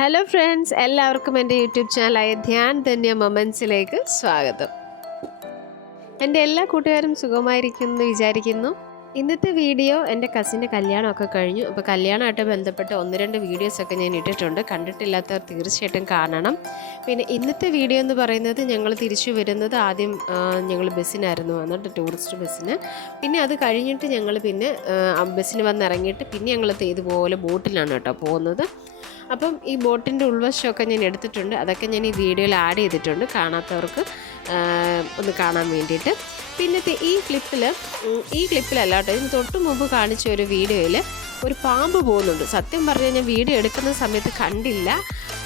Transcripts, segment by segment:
Hello friends, എല്ലാവർക്കും എൻ്റെ YouTube ചാനലായ Dhyan Dhanya മൊമെൻറ്റ്സിലേക്ക് സ്വാഗതം. എൻ്റെ എല്ലാ കൂട്ടുകാരും സുഖമായിരിക്കുമെന്ന് വിചാരിക്കുന്നു. ഇന്നത്തെ വീഡിയോ എൻ്റെ കസിൻ്റെ കല്യാണമൊക്കെ കഴിഞ്ഞു. അപ്പോൾ കല്യാണമായിട്ട് ബന്ധപ്പെട്ട് 1-2 വീഡിയോസൊക്കെ ഞാൻ ഇട്ടിട്ടുണ്ട്. കണ്ടിട്ടില്ലാത്തവർ തീർച്ചയായിട്ടും കാണണം. പിന്നെ ഇന്നത്തെ വീഡിയോ എന്ന് പറയുന്നത്, ഞങ്ങൾ തിരിച്ചു വരുന്നത് ആദ്യം ഞങ്ങൾ ബസ്സിനായിരുന്നു വന്നിട്ട്, ടൂറിസ്റ്റ് ബസ്സിന്. പിന്നെ അത് കഴിഞ്ഞിട്ട് ഞങ്ങൾ ബസ്സിന് വന്നിറങ്ങിയിട്ട് പിന്നെ ഞങ്ങൾ ഇതുപോലെ ബോട്ടിലാണ് കേട്ടോ പോകുന്നത്. അപ്പം ഈ ബോട്ടിൻ്റെ ഉൾവശമൊക്കെ ഞാൻ എടുത്തിട്ടുണ്ട്. അതൊക്കെ ഞാൻ ഈ വീഡിയോയിൽ ആഡ് ചെയ്തിട്ടുണ്ട്, കാണാത്തവർക്ക് ഒന്ന് കാണാൻ വേണ്ടിയിട്ട്. പിന്നത്തെ ഈ ക്ലിപ്പിലല്ല കേട്ടോ, ഇതിന് തൊട്ട് മുമ്പ് കാണിച്ച ഒരു വീഡിയോയിൽ ഒരു പാമ്പ് പോകുന്നുണ്ട്. സത്യം പറഞ്ഞു കഴിഞ്ഞാൽ വീഡിയോ എടുക്കുന്ന സമയത്ത്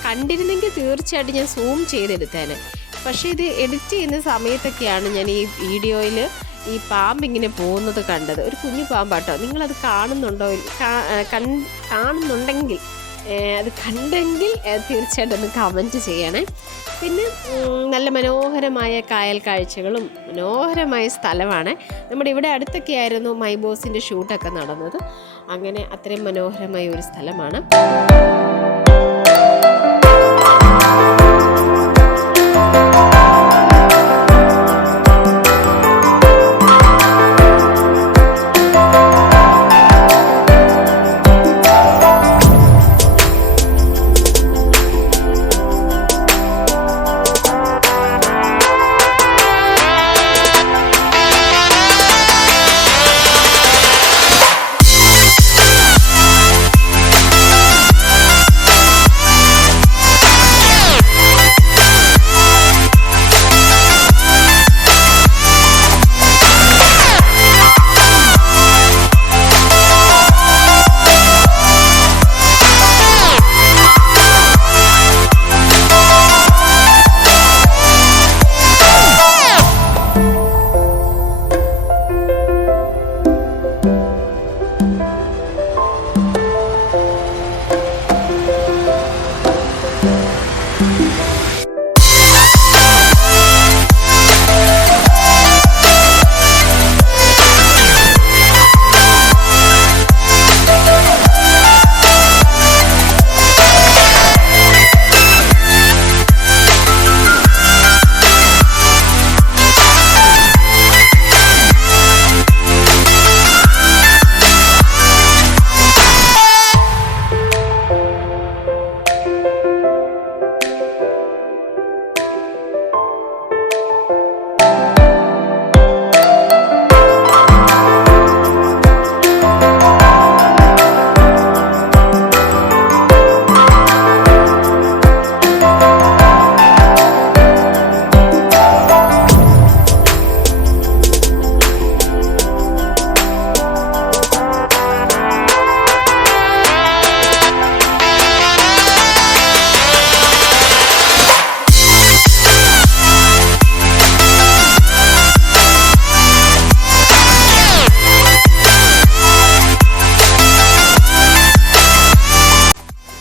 കണ്ടിരുന്നെങ്കിൽ തീർച്ചയായിട്ടും ഞാൻ സൂം ചെയ്തെടുത്തേനെ. പക്ഷേ ഇത് എഡിറ്റ് ചെയ്യുന്ന സമയത്തൊക്കെയാണ് ഞാൻ ഈ വീഡിയോയിൽ ഈ പാമ്പ് ഇങ്ങനെ പോകുന്നത് കണ്ടത്. ഒരു കുഞ്ഞു പാമ്പാട്ടോ. നിങ്ങളത് കാണുന്നുണ്ടെങ്കിൽ അത് കണ്ടെങ്കിൽ തീർച്ചയായിട്ടും ഒന്ന് കമൻറ്റ് ചെയ്യണേ. പിന്നെ നല്ല മനോഹരമായ കായൽ കാഴ്ചകളും മനോഹരമായ സ്ഥലമാണ്. നമ്മുടെ ഇവിടെ അടുത്തൊക്കെ ആയിരുന്നു മൈ ബോസിൻ്റെ ഷൂട്ടൊക്കെ നടന്നത്. അങ്ങനെ അത്രയും മനോഹരമായ ഒരു സ്ഥലമാണ്.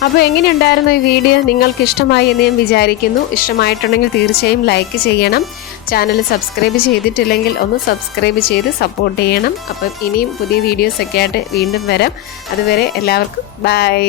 അപ്പോൾ എങ്ങനെയുണ്ടായിരുന്നു ഈ വീഡിയോ? നിങ്ങൾക്ക് ഇഷ്ടമായി എന്ന് ഞാൻ വിചാരിക്കുന്നു. ഇഷ്ടമായിട്ടുണ്ടെങ്കിൽ തീർച്ചയായും ലൈക്ക് ചെയ്യണം. ചാനൽ സബ്സ്ക്രൈബ് ചെയ്തിട്ടില്ലെങ്കിൽ ഒന്ന് സബ്സ്ക്രൈബ് ചെയ്ത് സപ്പോർട്ട് ചെയ്യണം. അപ്പം ഇനിയും പുതിയ വീഡിയോസൊക്കെ ആയിട്ട് വീണ്ടും വരാം. അതുവരെ എല്ലാവർക്കും ബൈ.